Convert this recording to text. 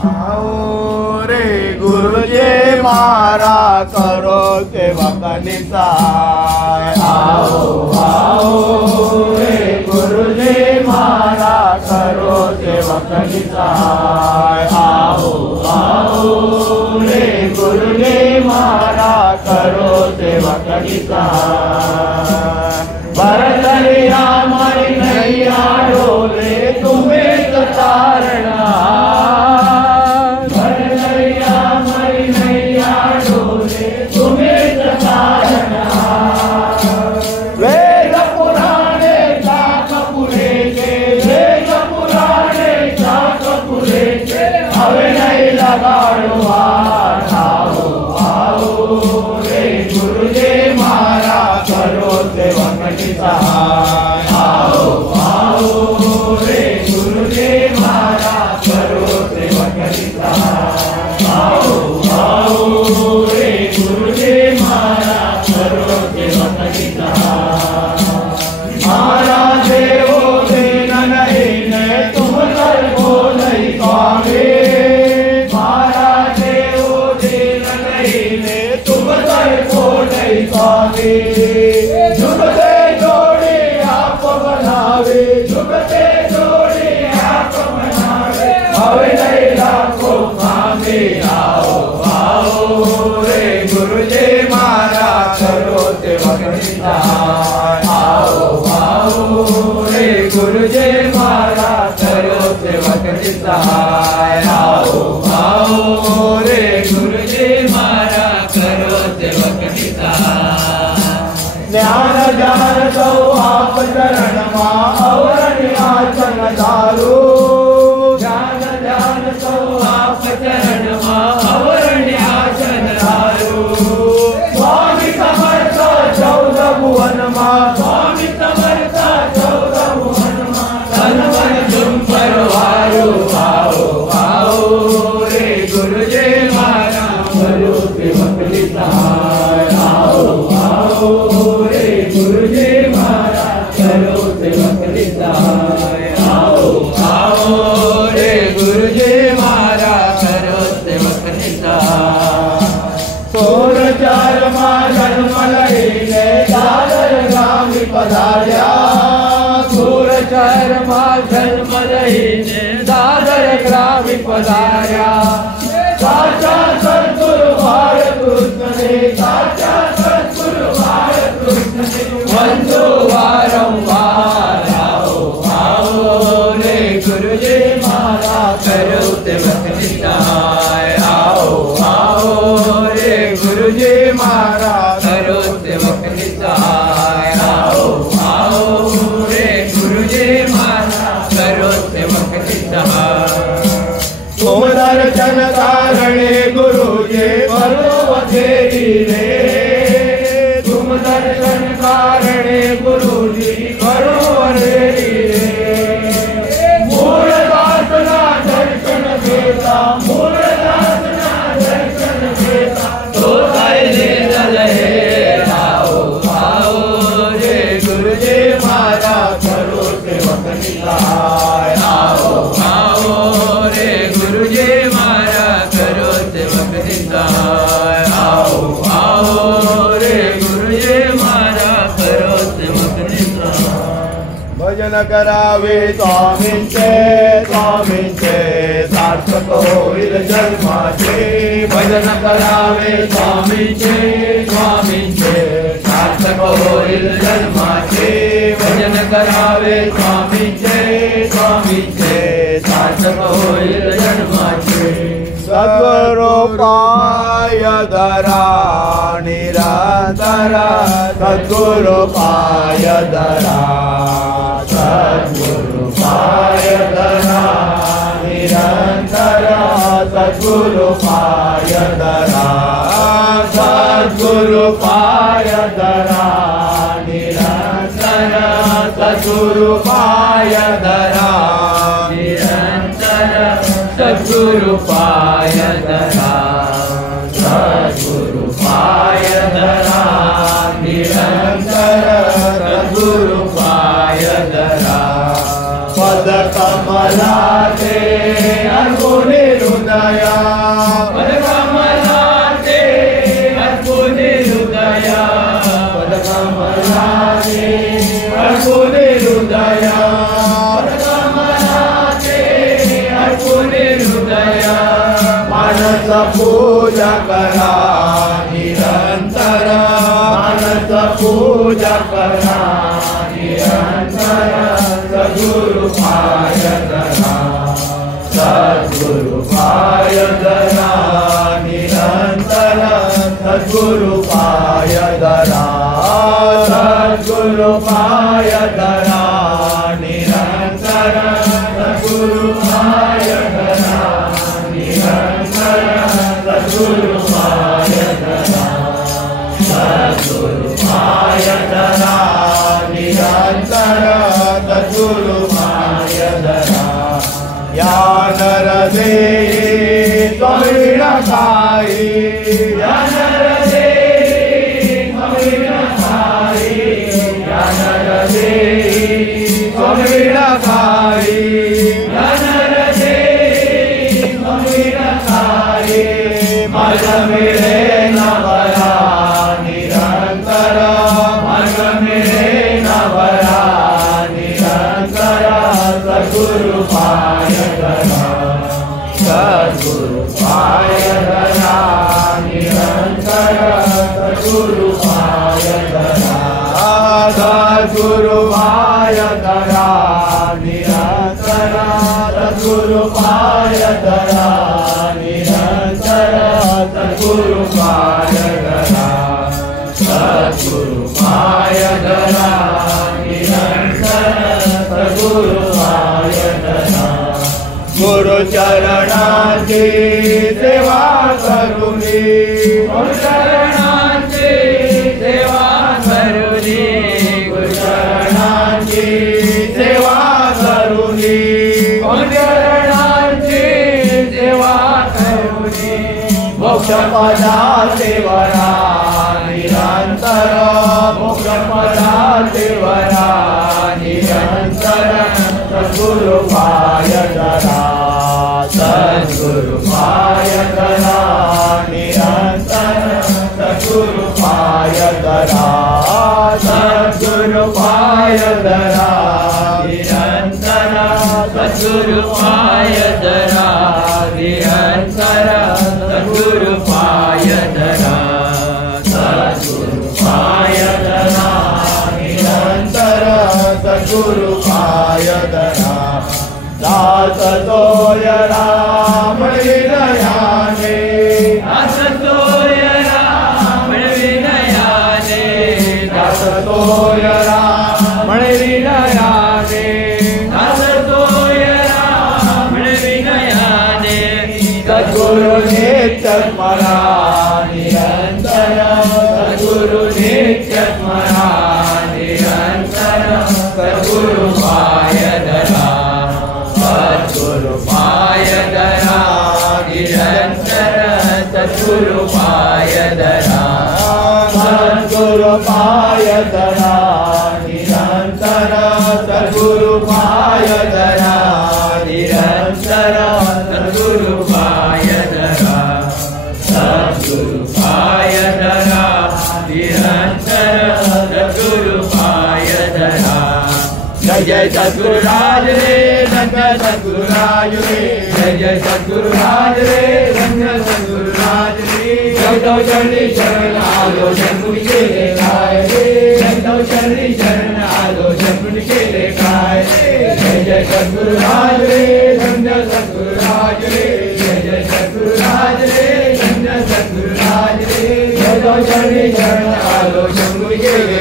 आओ रे गुरुजी मारा करो सेवक निसाय। आओ आओ रे गुरुजी मारा करो सेवक निसाय। आओ आओ रे गुरुजी मारा करो सेवक निसाय। भरतरिया मरी नैया डोले तुम्हें तो तारना। भरतरिया मरी नैया डोले तुम्हें तो तारना। वेद पुराणे शाक पुरेचे, वेद पुराणे शाक पुरेचे, हवे नहीं लगाड़ो हाथ। आओ आओ रे गुरुजी मारा करो सेवक निसाय। आओ आओ रे गुरुजी मारा करो सेवक निसाय। आओ आओ रे गुरुजी मारा करो सेवक निसाय। मारा देवो दीन नहीं ने तुम कर को नहीं स्वामी। मारा देवो दीन नहीं ने तुम कर को नहीं स्वामी। झुकते जोड़ी आप बनावे, झुकते जोड़ी आप बनावे, हवे नहीं लाखों खामे। आओ आओ रे गुरुजी मारा करो सेवक निसाय। आओ आओ रे गुरुजी मारा करो सेवक निसाय। आओ आओ रे गुरुजी मारा करो सेवक निसाय। ज्ञान जान तो आप चरण माँ अवर आसन दारू। ज्ञान जान तो आप चरण माँ अवर आसन दारू। स्वामी समर्थ 14 भुवन माँ, स्वामी समर्थ 14 भुवन माँ, तन मन तुम परवारो। आओ आओ रे गुरुजी मारा करो सेवक निसाय। आओ आओ रे गुरुजी मारा करो सेवक निसाय। आओ आओ रे गुरुजी मारा करो सेवक निसाय। सोर चार माँ जन्म लहीने दादर ग्राम पधार्या। सोर चार माँ जन्म लहीने दादर ग्राम पधार्या। साचा सद्गुरु बालकृष्ण ने, साचा सद्गुरु बालकृष्ण ने वंदो वारंवार। आओ आओ रे गुरुजी मारा करो सेवक निसाय। आओ आओ रे गुरुजी मारा करो सेवक निसाय। आओ आओ रे गुरुजी मारा करो सेवक निसाय। तुम दर्शन कारणे गुरुजी बरो तेरी रे। तुम दर्शन कारणे गुरुजी बरो तेरी रे। मूल दासना दर्शन देता, मूल दासना दर्शन देता, तो ले चले। आओ आओ रे गुरुजी मारा करो सेवक निसाय। आओ आओ रे गुरुजी मारा करो सेवक निसाय। आओ आओ रे गुरुजी मारा करो सेवक निसाय। भजन करावे स्वामींचे, स्वामींचे सार्थक होईल जन्माचे। भजन करावे स्वामींचे, स्वामींचे सार्थक होईल जन्माचे। भजन करावे स्वामींचे, स्वामींचे सार्थक होईल जन्माचे। सद्गुरु पाय धरा निरंतर, सद्गुरु पाय धरा, सद्गुरु पाय धरा निरंतर, सद्गुरु पाय धरा, सद्गुरु पाय धरा निरंतर, सद्गुरु पाय धरा निरंतर, सद्गुरु पाय धरा, सद्गुरु पाय धरा निरंतर, सद्गुरु पाय धरा। पद कमला ते अर्गुनि हृदया पदकमलाचे अर्पुनी हृदया पदकमलाचे अर्पुनी हृदया पदकमलाचे अर्पुनी हृदया मानस पूजा करा निरंतर मानस पूजा करा निरंतर सद्गुरु पाय धरा सद्गुरु पाय धरा निरंतर सद्गुरु पाय धरा सद्गुरु पाय धरा निरंतर सद्गुरु पाय धरा निरंतर सद्गुरु पाय धरा सद्गुरु पाय धरा निरंतर सद्गुरु पाय धरा या नर दे त्वमिण खाई या नर दे त्वमिण खाई या नर दे त्वमिण खाई या नर दे त्वमिण खाई मार्ग मिळे नवरा निरंतर मार्ग मिळे नवरा निरंतर सद्गुरु पाय धरा सद्गुरु पाय धरा निरंतर सद्गुरु पाय धरा सद्गुरु पाय धरा निरंतर सद्गुरु पाय धरा निरंतर सद्गुरु पाय धरा सद्गुरु पाय धरा निरंतर सद्गुरु पाय धरा गुरु चरणाची सेवा करुणी गुरु चरणाची सेवा करुणी गुरु चरणाची सेवा करुणी गुरु चरणाची सेवा करुणी मोक्ष पदाचे वरा निरंतर मोक्ष पदाचे वरा निरंतर सद्गुरु पाय धरा सद्गुरु पाय धरा निरंतर सद्गुरु पाय धरा सद्गुरु पाय धरा निरंतर सद्गुरु पाय धरा निरंतर सद्गुरु पाय धरा सद्गुरु पाय धरा निरंतर सद्गुरु पाय धरा दास तोय राम विनयाने दास तोय राम विनयाने दास तोय राम विनयाने दास तोय राम विनयाने सद्गुरु नित्य स्मरा निरंतर सद्गुरु नित्य स्मरा निरंतर सद्गुरु पाय धरा सद्गुरु पाय धरा निरंतर सद्गुरु पाय धरा सद्गुरु पाय धरा निरंतर सद्गुरु पाय धरा निरंतर सद्गुरु पाय धरा सद्गुरु पाय धरा निरंतर सद्गुरु पाय धरा जय जय सद्गुरु राज रे धन्य सद्गुरु राज रे जय जय सद्गुरु राज रे धन्य सद्गुरु राज रे जगदौ चरणी शरण आलो जन्म के लेखाय रे जगदौ चरणी शरण आलो जन्म के लेखाय रे जय जय सद्गुरु राज रे धन्य सद्गुरु राज रे जय जय सद्गुरु राज रे धन्य सद्गुरु राज रे जगदौ चरणी शरण आलो जन्म के